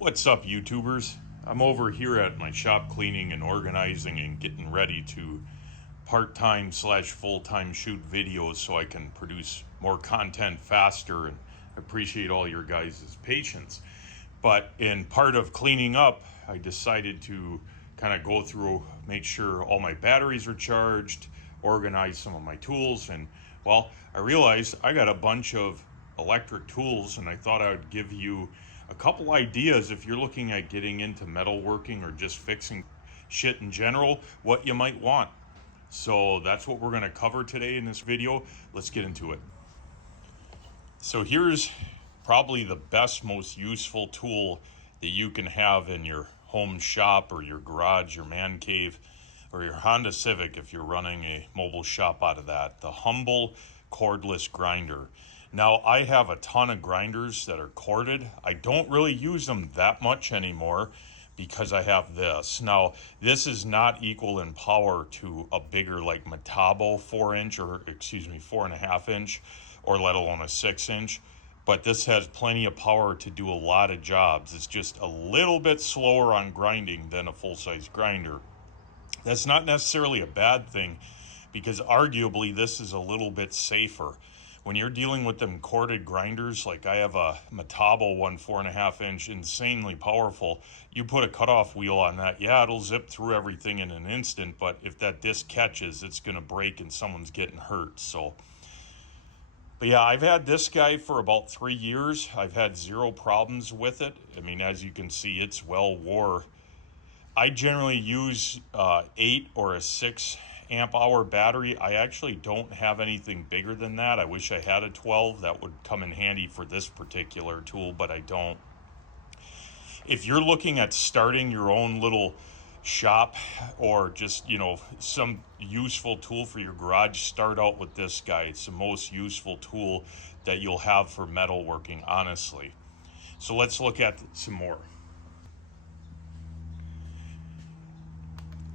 What's up, YouTubers? I'm over here at my shop cleaning and organizing and getting ready to part-time slash full-time shoot videos so I can produce more content faster, and appreciate all your guys' patience. But in part of cleaning up, I decided to kind of go through, make sure all my batteries are charged, organize some of my tools, and well, I realized I got a bunch of electric tools, and I thought I would give you a couple ideas if you're looking at getting into metalworking or just fixing shit in general, what you might want. So that's what we're going to cover today in this video. Let's get into it. So here's probably the best, most useful tool that you can have in your home shop or your garage, your man cave, or your Honda Civic if you're running a mobile shop out of that. The Humble cordless grinder. Now, I have a ton of grinders that are corded. I don't really use them that much anymore because I have this. Now, this is not equal in power to a bigger like Metabo 4-inch, or 4.5-inch, or let alone a 6-inch. But this has plenty of power to do a lot of jobs. It's just a little bit slower on grinding than a full-size grinder. That's not necessarily a bad thing, because arguably this is a little bit safer. When you're dealing with them corded grinders, like I have a Metabo 4.5-inch, insanely powerful. You put a cutoff wheel on that, yeah, it'll zip through everything in an instant, but if that disc catches, it's going to break and someone's getting hurt. But yeah, I've had this guy for about 3 years. I've had zero problems with it. I mean, as you can see, it's well wore. I generally use 8 or a 6 amp hour battery. I actually don't have anything bigger than that. I wish I had a 12. That would come in handy for this particular tool, but I don't. If you're looking at starting your own little shop, or just, some useful tool for your garage, start out with this guy. It's the most useful tool that you'll have for metalworking, honestly. So let's look at some more.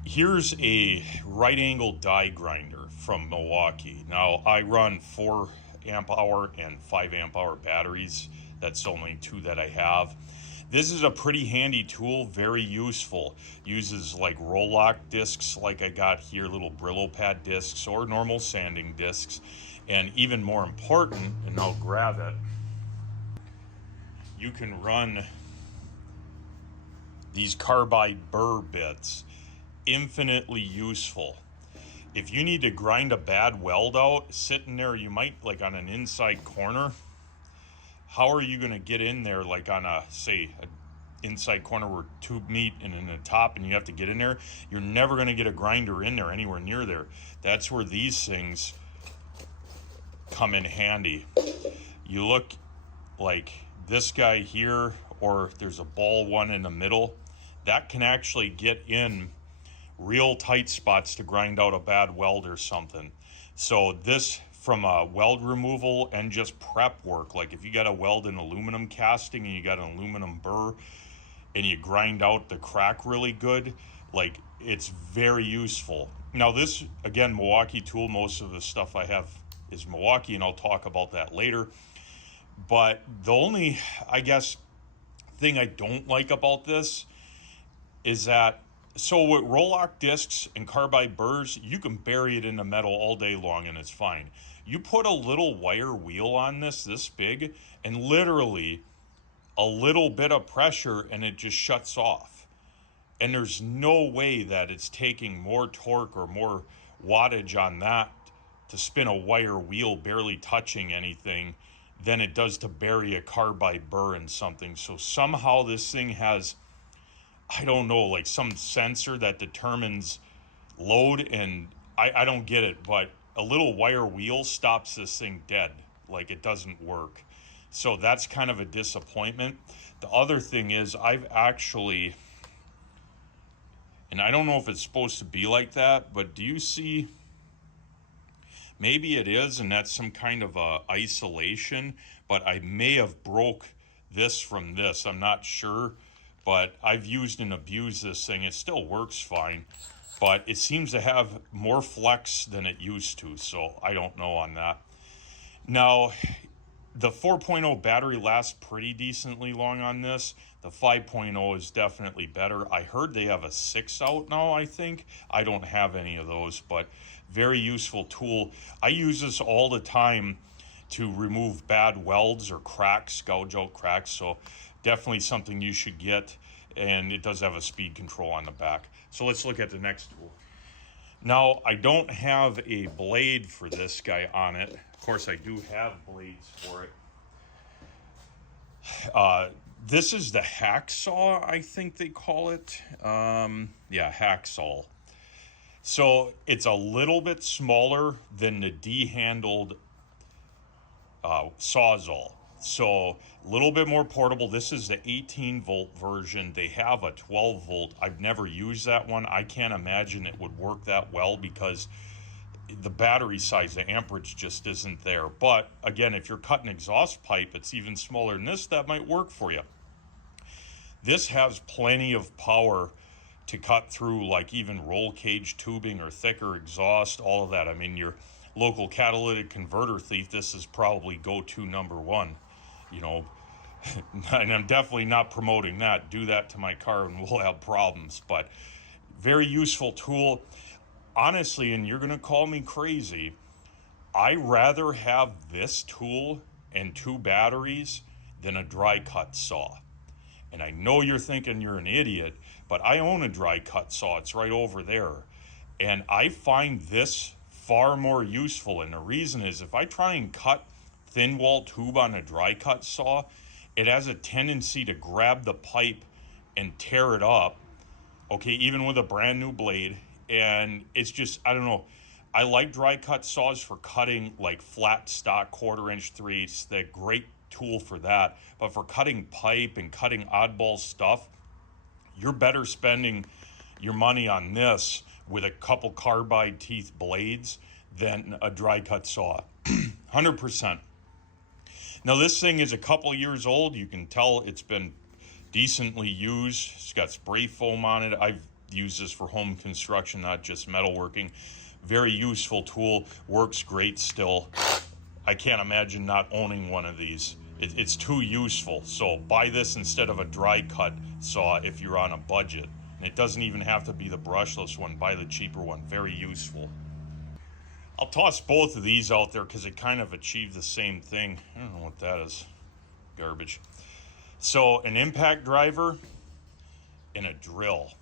Here's a right angle die grinder from Milwaukee. Now, I run 4 amp hour and 5 amp hour batteries. That's the only two that I have. This is a pretty handy tool, very useful. Uses like Roloc discs like I got here, little Brillo pad discs, or normal sanding discs. And even more important, and I'll grab it, you can run these carbide burr bits. Infinitely useful. If you need to grind a bad weld out, sitting there, you might like on an inside corner. How are you going to get in there, like on a, say, a inside corner where tube meet and in the top, and you have to get in there? You're never going to get a grinder in there anywhere near there. That's where these things come in handy. You look like this guy here, or there's a ball one in the middle. That can actually get in real tight spots to grind out a bad weld or something. So this, from a weld removal and just prep work, like if you got to weld an aluminum casting and you got an aluminum burr and you grind out the crack really good, like it's very useful. Now this, again, Milwaukee tool, most of the stuff I have is Milwaukee, and I'll talk about that later. But the only, I guess, thing I don't like about this is that, so with Roloc discs and carbide burrs, you can bury it in the metal all day long and it's fine. You put a little wire wheel on this big, and literally a little bit of pressure and it just shuts off. And there's no way that it's taking more torque or more wattage on that to spin a wire wheel barely touching anything than it does to bury a carbide burr in something. So somehow this thing has, I don't know, like some sensor that determines load, and I don't get it, but a little wire wheel stops this thing dead. Like it doesn't work. So that's kind of a disappointment. The other thing is I've actually, and I don't know if it's supposed to be like that, but do you see, maybe it is, and that's some kind of a isolation, but I may have broke this from this. I'm not sure. But I've used and abused this thing. It still works fine, but it seems to have more flex than it used to, so I don't know on that. Now, The 4.0 battery lasts pretty decently long on this. The 5.0 is definitely better. I heard they have a 6 out now, I think. I don't have any of those, but very useful tool. I use this all the time to remove bad welds or cracks, gouge out cracks. So definitely something you should get. And it does have a speed control on the back. So let's look at the next tool. Now, I don't have a blade for this guy on it. Of course, I do have blades for it. This is the hacksaw, I think they call it. Yeah, hacksaw. So it's a little bit smaller than the D-handled Sawzall. So a little bit more portable. This is the 18 volt version. They have a 12 volt. I've never used that one. I can't imagine it would work that well because the battery size, the amperage just isn't there. But again, if you're cutting exhaust pipe, it's even smaller than this, that might work for you. This has plenty of power to cut through like even roll cage tubing or thicker exhaust, all of that. I mean, your local catalytic converter thief, this is probably go-to number one. You know, and I'm definitely not promoting that. Do that to my car and we'll have problems. But very useful tool. Honestly, and you're going to call me crazy, I rather have this tool and 2 batteries than a dry cut saw. And I know you're thinking you're an idiot, but I own a dry cut saw. It's right over there. And I find this far more useful. And the reason is if I try and cut thin wall tube on a dry cut saw, it has a tendency to grab the pipe and tear it up, okay, even with a brand new blade. And it's just, I don't know, I like dry cut saws for cutting like flat stock 1/4 inch 3/8. They're a great tool for that. But for cutting pipe and cutting oddball stuff, you're better spending your money on this with a couple carbide teeth blades than a dry cut saw. 100%. Now this thing is a couple years old. You can tell it's been decently used. It's got spray foam on it. I've used this for home construction, not just metalworking. Very useful tool, works great still. I can't imagine not owning one of these. It's too useful. So buy this instead of a dry cut saw if you're on a budget. And it doesn't even have to be the brushless one. Buy the cheaper one. Very useful. I'll toss both of these out there because they kind of achieve the same thing. I don't know what that is. Garbage. So an impact driver and a drill.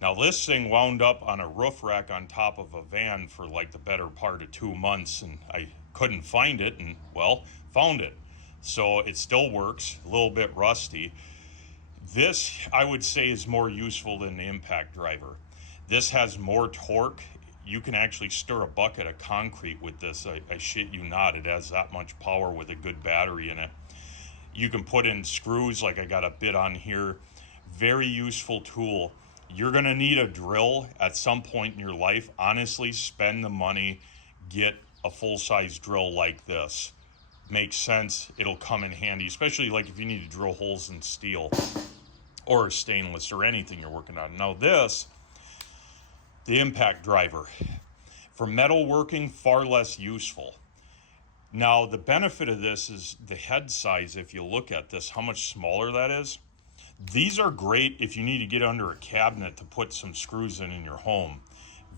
Now this thing wound up on a roof rack on top of a van for like the better part of 2 months, and I couldn't find it, and well, found it. So it still works, a little bit rusty. This, I would say, is more useful than the impact driver. This has more torque. You can actually stir a bucket of concrete with this. I shit you not. It has that much power with a good battery in it. You can put in screws like I got a bit on here. Very useful tool. You're going to need a drill at some point in your life. Honestly, spend the money. Get a full-size drill like this. Makes sense. It'll come in handy, especially like if you need to drill holes in steel or stainless or anything you're working on. Now this, the impact driver, for metalworking, far less useful. Now the benefit of this is the head size. If you look at this, how much smaller that is. These are great if you need to get under a cabinet to put some screws in your home.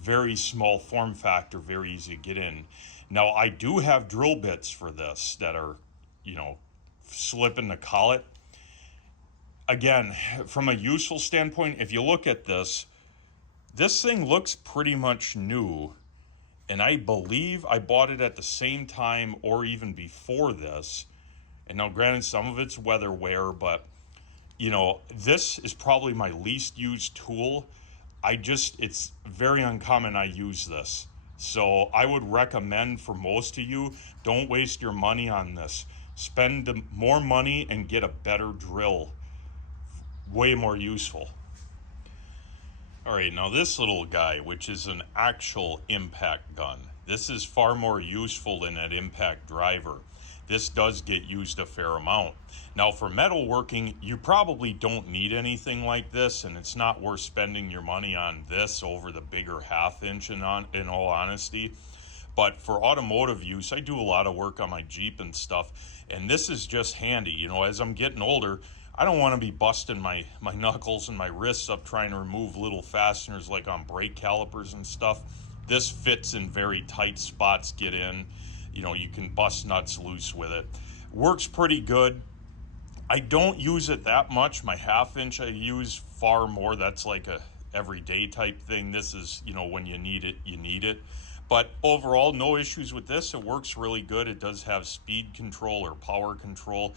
Very small form factor, very easy to get in. Now I do have drill bits for this that are, you know, slipping the collet. Again, from a useful standpoint, if you look at this, this thing looks pretty much new, and I believe I bought it at the same time or even before this. And now granted, some of it's weather wear, but you know, this is probably my least used tool. It's very uncommon I use this. So I would recommend for most of you, don't waste your money on this. Spend more money and get a better drill. Way more useful. All right, now this little guy, which is an actual impact gun. This is far more useful than that impact driver. This does get used a fair amount. Now for metalworking, you probably don't need anything like this, and it's not worth spending your money on this over the bigger 1/2 inch in all honesty. But for automotive use, I do a lot of work on my Jeep and stuff, and this is just handy. You know, as I'm getting older, I don't want to be busting my knuckles and my wrists up trying to remove little fasteners like on brake calipers and stuff. This fits in very tight spots, get in. You know, you can bust nuts loose with it. Works pretty good. I don't use it that much. My 1/2 inch I use far more. That's like a everyday type thing. This is, you know, when you need it, you need it. But overall, no issues with this. It works really good. It does have speed control or power control.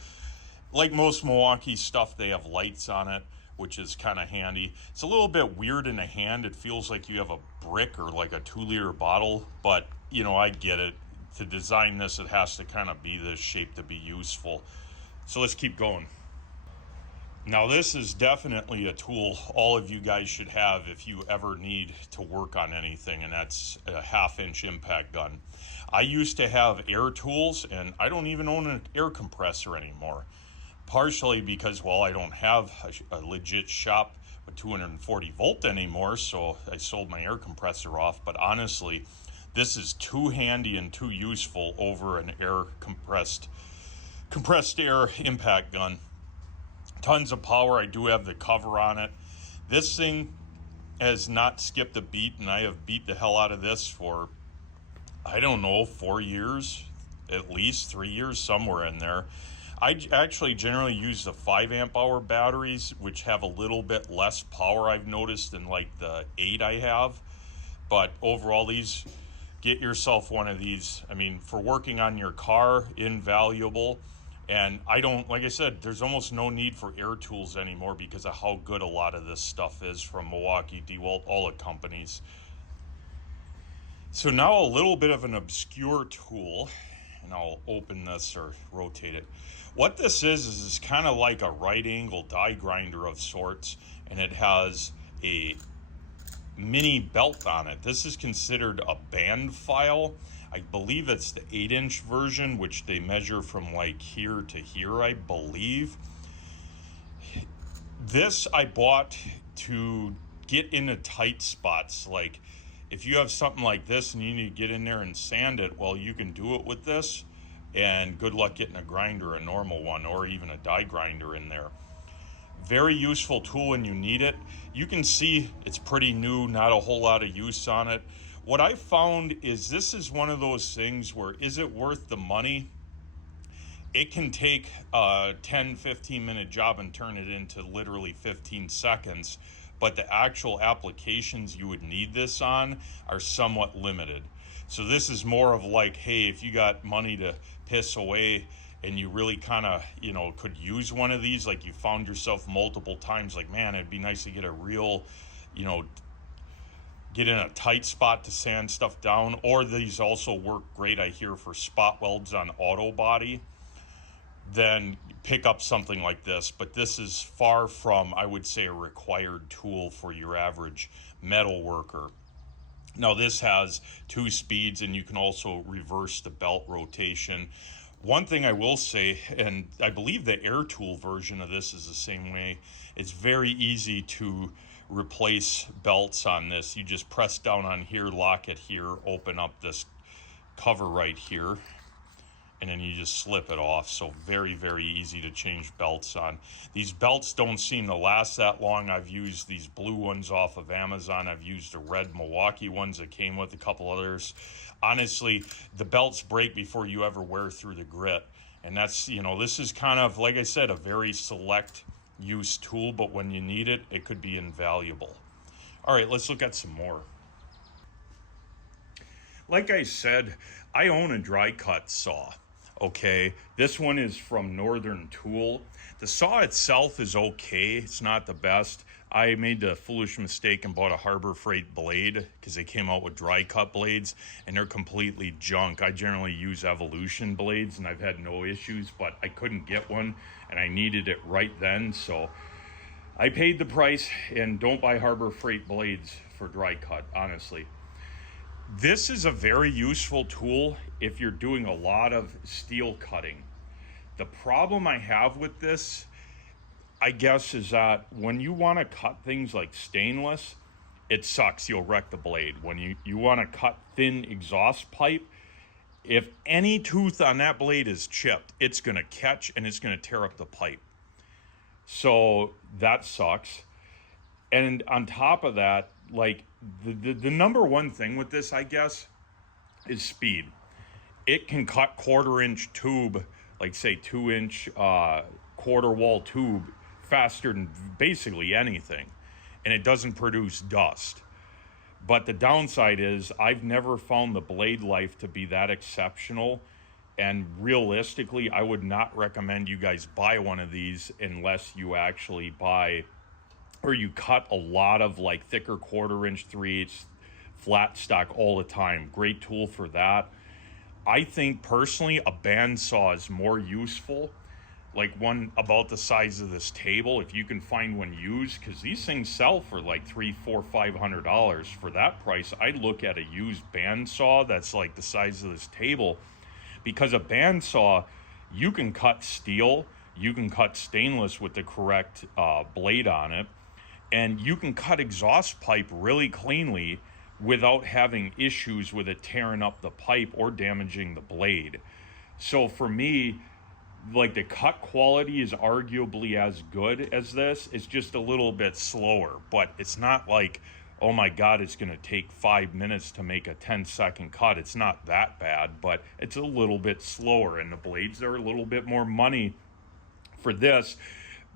Like most Milwaukee stuff, they have lights on it, which is kind of handy. It's a little bit weird in the hand. It feels like you have a brick or like a 2-liter bottle, but you know, I get it. To design this, it has to kind of be this shape to be useful. So let's keep going. Now this is definitely a tool all of you guys should have if you ever need to work on anything, and that's a 1/2 inch impact gun. I used to have air tools, and I don't even own an air compressor anymore. Partially because, well, I don't have a legit shop with 240 volt anymore, so I sold my air compressor off. But honestly, this is too handy and too useful over an air compressed air impact gun. Tons of power. I do have the cover on it. This thing has not skipped a beat, and I have beat the hell out of this for, I don't know, 4 years, at least 3 years, somewhere in there. I actually generally use the 5 amp hour batteries, which have a little bit less power, I've noticed, than like the 8 I have. But overall, these, get yourself one of these. I mean, for working on your car, invaluable. And I don't, like I said, there's almost no need for air tools anymore because of how good a lot of this stuff is from Milwaukee, DeWalt, all the companies. So now a little bit of an obscure tool, and I'll open this or rotate it. What this is kind of like a right angle die grinder of sorts, and it has a mini belt on it. This is considered a band file. I believe it's the 8-inch version, which they measure from like here to here, I believe. This I bought to get into tight spots. Like if you have something like this and you need to get in there and sand it, well, you can do it with this, and good luck getting a grinder, a normal one, or even a die grinder in there. Very useful tool when you need it. You can see it's pretty new, not a whole lot of use on it. What I found is this is one of those things where, is it worth the money? It can take a 10-15 minute job and turn it into literally 15 seconds, but the actual applications you would need this on are somewhat limited. So this is more of like, hey, if you got money to piss away and you really kind of, you know, could use one of these, like you found yourself multiple times like, man, it'd be nice to get a real, you know, get in a tight spot to sand stuff down. Or these also work great, I hear, for spot welds on auto body. Then pick up something like this. But this is far from, I would say, a required tool for your average metal worker. Now this has 2 speeds, and you can also reverse the belt rotation. One thing I will say, and I believe the air tool version of this is the same way, it's very easy to replace belts on this. You just press down on here, lock it here, open up this cover right here, and then you just slip it off. So very, very easy to change belts on. These belts don't seem to last that long. I've used these blue ones off of Amazon. I've used the red Milwaukee ones that came with a couple others. Honestly, the belts break before you ever wear through the grit. And that's, you know, this is kind of, like I said, a very select use tool, but when you need it, it could be invaluable. All right, let's look at some more. Like I said, I own a dry cut saw. Okay, this one is from Northern Tool. The saw itself is okay. It's not the best. I made the foolish mistake and bought a Harbor Freight blade because they came out with dry cut blades and they're completely junk. I generally use Evolution blades and I've had no issues, but I couldn't get one and I needed it right then. So I paid the price, and don't buy Harbor Freight blades for dry cut, honestly. This is a very useful tool if you're doing a lot of steel cutting. The problem I have with this, I guess, is that when you want to cut things like stainless, it sucks. You'll wreck the blade. When you want to cut thin exhaust pipe, if any tooth on that blade is chipped, it's going to catch and it's going to tear up the pipe. So that sucks. And on top of that, like the number one thing with this, I guess, is speed. It can cut 1/4 inch tube, like say 2-inch quarter wall tube, faster than basically anything. And it doesn't produce dust. But the downside is I've never found the blade life to be that exceptional. And realistically, I would not recommend you guys buy one of these unless you actually buy, or you cut a lot of like thicker 1/4 inch 3/8 flat stock all the time. Great tool for that. I think personally a bandsaw is more useful, like one about the size of this table, if you can find one used, because these things sell for like $300, $400, $500. For that price, I'd look at a used bandsaw that's like the size of this table, because a bandsaw, you can cut steel, you can cut stainless with the correct blade on it, and you can cut exhaust pipe really cleanly without having issues with it tearing up the pipe or damaging the blade. So for me, like the cut quality is arguably as good as this. It's just a little bit slower, but it's not like, oh my God, it's going to take 5 minutes to make a 10-second cut. It's not that bad, but it's a little bit slower, and the blades are a little bit more money for this.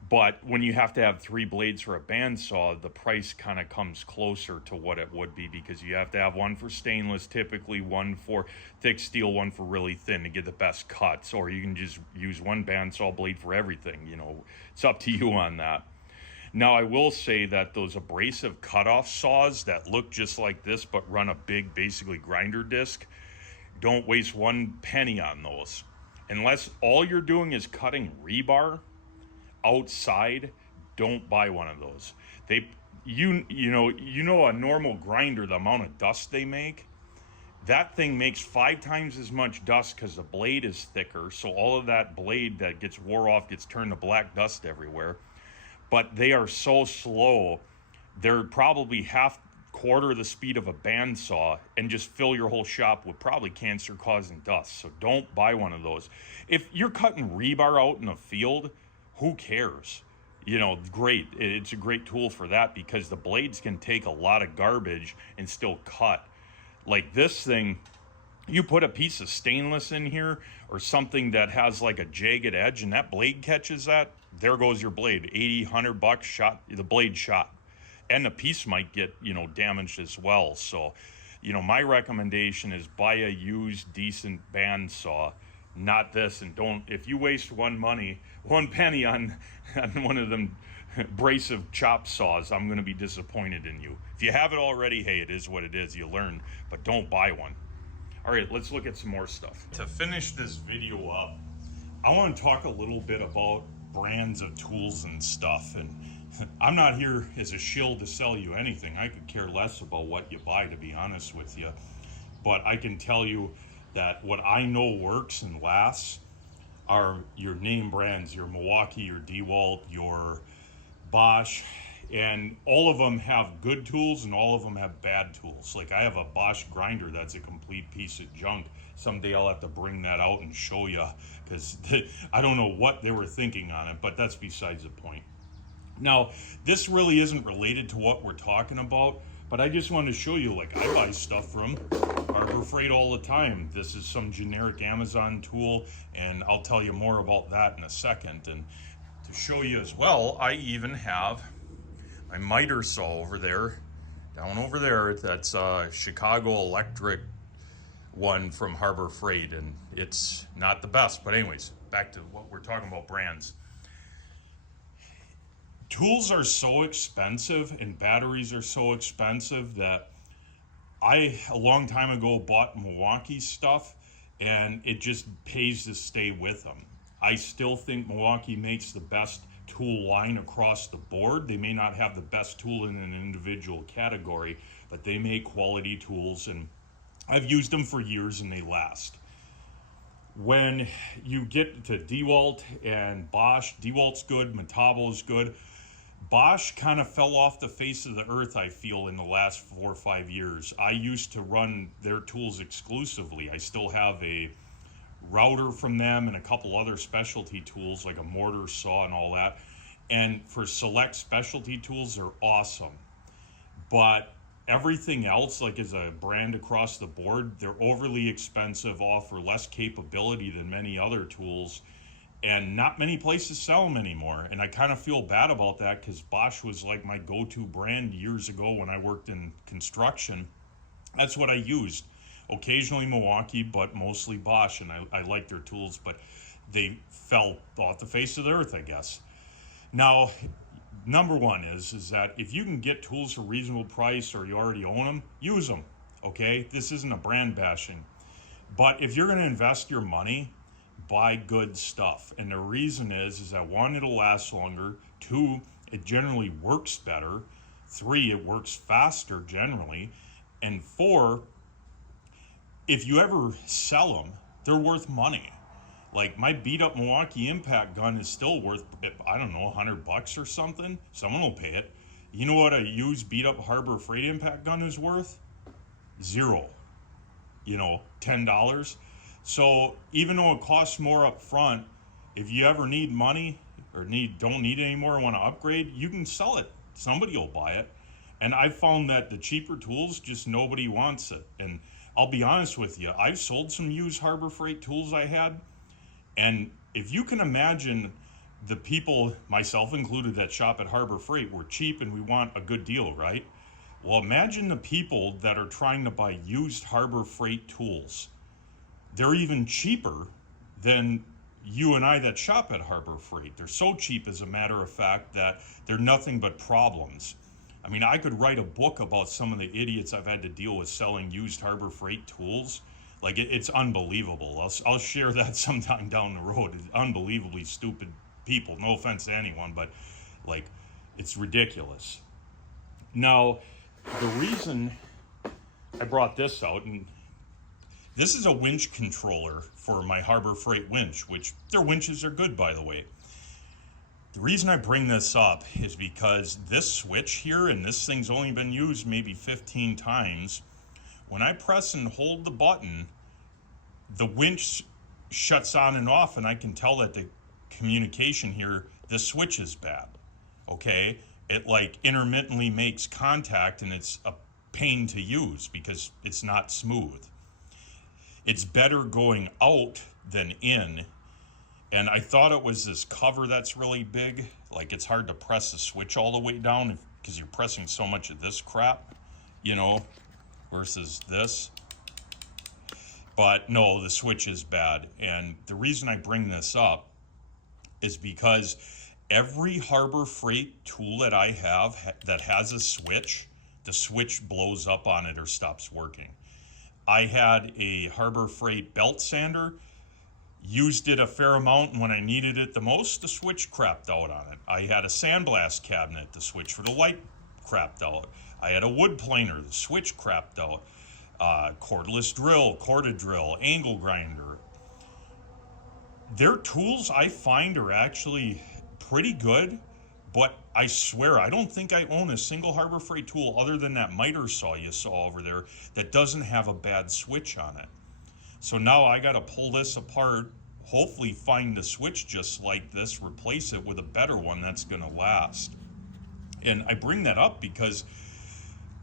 But when you have to have 3 blades for a bandsaw, the price kind of comes closer to what it would be, because you have to have one for stainless, typically one for thick steel, one for really thin to get the best cuts, or you can just use one bandsaw blade for everything. You know, it's up to you on that. Now, I will say that those abrasive cutoff saws that look just like this but run a big, basically grinder disc, don't waste 1 penny on those. Unless all you're doing is cutting rebar outside, don't buy one of those. You know a normal grinder, the amount of dust they make, that thing makes 5 times as much dust because the blade is thicker, so all of that blade that gets wore off gets turned to black dust everywhere. But they are so slow, they're probably quarter the speed of a bandsaw, and just fill your whole shop with probably cancer-causing dust. So don't buy one of those. If you're cutting rebar out in a field, who cares? You know, great. It's a great tool for that, because the blades can take a lot of garbage and still cut. Like this thing, you put a piece of stainless in here or something that has like a jagged edge, and that blade catches that, there goes your blade. $80, $100 shot, the blade shot. And the piece might get, damaged as well. So, my recommendation is buy a used, decent bandsaw, not this. And if you waste 1 penny on one of them abrasive chop saws, I'm going to be disappointed in you. If you have it already, hey, it is what it is. You learn, but don't buy one. All right, let's look at some more stuff. To finish this video up, I want to talk a little bit about brands of tools and stuff. And I'm not here as a shill to sell you anything. I could care less about what you buy, to be honest with you. But I can tell you that what I know works and lasts are your name brands, your Milwaukee, your DeWalt, your Bosch, and all of them have good tools and all of them have bad tools. Like I have a Bosch grinder that's a complete piece of junk. Someday I'll have to bring that out and show you, because I don't know what they were thinking on it, but that's besides the point. Now, this really isn't related to what we're talking about, but I just wanted to show you, like, I buy stuff from Harbor Freight all the time. This is some generic Amazon tool, and I'll tell you more about that in a second. And to show you as well, I even have my miter saw over there, down over there. That's a Chicago Electric one from Harbor Freight, and it's not the best. But anyways, back to what we're talking about, brands. Tools are so expensive and batteries are so expensive that I, a long time ago, bought Milwaukee stuff, and it just pays to stay with them. I still think Milwaukee makes the best tool line across the board. They may not have the best tool in an individual category, but they make quality tools, and I've used them for years and they last. When you get to DeWalt and Bosch, DeWalt's good, Metabo's good. Bosch kind of fell off the face of the earth, I feel, in the last 4 or 5 years. I used to run their tools exclusively. I still have a router from them and a couple other specialty tools like a mortar saw and all that. And for select specialty tools, they're awesome. But everything else, like as a brand across the board, they're overly expensive, offer less capability than many other tools, and not many places sell them anymore. And I kind of feel bad about that because Bosch was like my go-to brand years ago when I worked in construction. That's what I used. Occasionally Milwaukee, but mostly Bosch, and I like their tools, but they fell off the face of the earth, I guess. Now, number one is that if you can get tools for a reasonable price or you already own them, use them. Okay, this isn't a brand bashing, but if you're going to invest your money, buy good stuff. And the reason is that one, it'll last longer. Two, it generally works better. Three, it works faster generally. And four, if you ever sell them, they're worth money. Like my beat up Milwaukee impact gun is still worth, I don't know, $100 or something. Someone will pay it. You know what a used beat up Harbor Freight impact gun is worth? Zero. $10. So even though it costs more up front, if you ever need money or don't need it anymore, want to upgrade, you can sell it. Somebody will buy it. And I've found that the cheaper tools, just nobody wants it. And I'll be honest with you, I've sold some used Harbor Freight tools I had. And if you can imagine the people, myself included, that shop at Harbor Freight, we're cheap and we want a good deal, right? Well, imagine the people that are trying to buy used Harbor Freight tools. They're even cheaper than you and I that shop at Harbor Freight. They're so cheap, as a matter of fact, that they're nothing but problems. I mean, I could write a book about some of the idiots I've had to deal with selling used Harbor Freight tools. Like, it's unbelievable. I'll share that sometime down the road. It's unbelievably stupid people. No offense to anyone, but, like, it's ridiculous. Now, the reason I brought this out, and this is a winch controller for my Harbor Freight winch, which their winches are good, by the way. The reason I bring this up is because this switch here, and this thing's only been used maybe 15 times, when I press and hold the button, the winch shuts on and off, and I can tell that the communication here, the switch is bad, okay? It like intermittently makes contact, and it's a pain to use because it's not smooth. It's better going out than in, and I thought it was this cover that's really big. Like, it's hard to press the switch all the way down because you're pressing so much of this crap, versus this. But no, the switch is bad. And the reason I bring this up is because every Harbor Freight tool that I have that has a switch, the switch blows up on it or stops working. I had a Harbor Freight belt sander, used it a fair amount, and when I needed it the most, the switch crapped out on it. I had a sandblast cabinet, the switch for the light crapped out. I had a wood planer, the switch crapped out. Cordless drill, corded drill, angle grinder. Their tools, I find, are actually pretty good, but I swear I don't think I own a single Harbor Freight tool other than that miter saw you saw over there that doesn't have a bad switch on it. So now I got to pull this apart, hopefully find the switch just like this, replace it with a better one that's going to last. And I bring that up because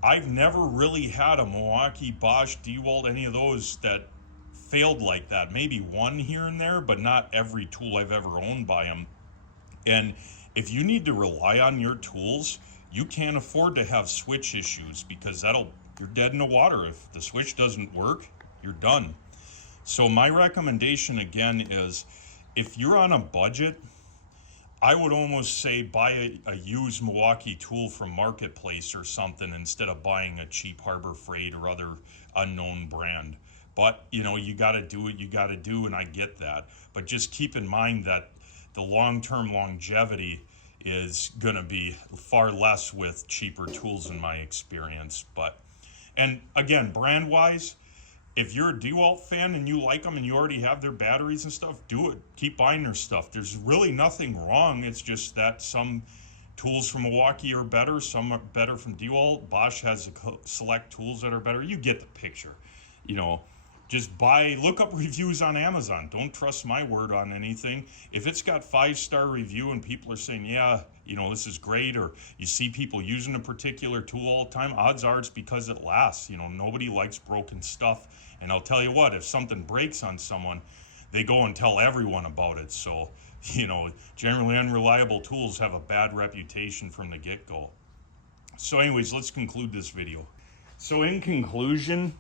I've never really had a Milwaukee, Bosch, DeWalt, any of those that failed like that. Maybe one here and there, but not every tool I've ever owned by them. And if you need to rely on your tools, you can't afford to have switch issues because you're dead in the water. If the switch doesn't work, you're done. So my recommendation again is, if you're on a budget, I would almost say buy a used Milwaukee tool from Marketplace or something instead of buying a cheap Harbor Freight or other unknown brand. But, you got to do what you got to do, and I get that. But just keep in mind that the long-term longevity is going to be far less with cheaper tools in my experience. And again, brand-wise, if you're a DeWalt fan and you like them and you already have their batteries and stuff, do it. Keep buying their stuff. There's really nothing wrong. It's just that some tools from Milwaukee are better, some are better from DeWalt. Bosch has select tools that are better. You get the picture. You know, just look up reviews on Amazon. Don't trust my word on anything. If it's got 5-star review and people are saying, yeah, you know, this is great, or you see people using a particular tool all the time, odds are it's because it lasts. You know, nobody likes broken stuff. And I'll tell you what, if something breaks on someone, they go and tell everyone about it. So, you know, generally unreliable tools have a bad reputation from the get-go. So anyways, let's conclude this video. So in conclusion,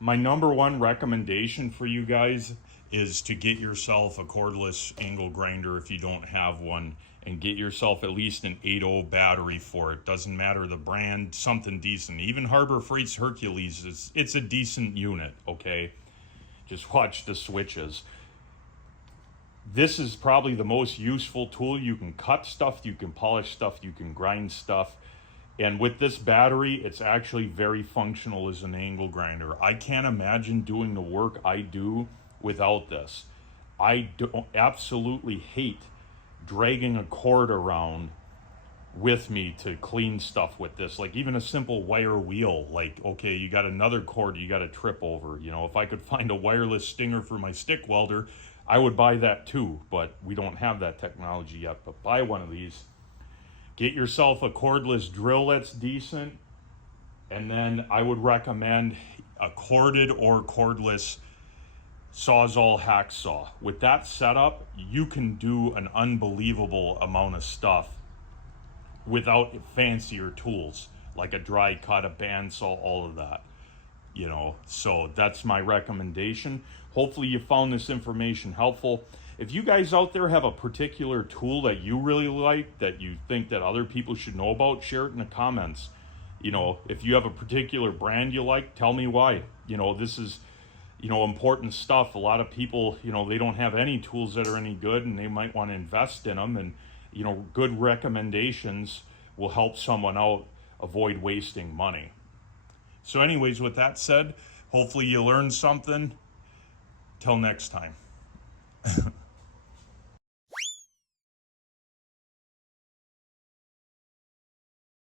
my number one recommendation for you guys is to get yourself a cordless angle grinder if you don't have one, and get yourself at least an 8.0 battery for it. Doesn't matter the brand, something decent. Even Harbor Freight's Hercules, it's a decent unit, okay? Just watch the switches. This is probably the most useful tool. You can cut stuff, you can polish stuff, you can grind stuff. And with this battery, it's actually very functional as an angle grinder. I can't imagine doing the work I do without this. I absolutely hate dragging a cord around with me to clean stuff with this. Like even a simple wire wheel, like, okay, you got another cord you got to trip over. You know, if I could find a wireless stinger for my stick welder, I would buy that too, but we don't have that technology yet. But buy one of these. Get yourself a cordless drill that's decent, and then I would recommend a corded or cordless Sawzall hacksaw. With that setup, you can do an unbelievable amount of stuff without fancier tools, like a dry cut, a bandsaw, all of that. You know, so that's my recommendation. Hopefully you found this information helpful. If you guys out there have a particular tool that you really like, that you think that other people should know about, share it in the comments. You know, if you have a particular brand you like, tell me why. You know, this is, you know, important stuff. A lot of people, you know, they don't have any tools that are any good, and they might want to invest in them. And, you know, good recommendations will help someone out avoid wasting money. So anyways, with that said, hopefully you learned something. Till next time.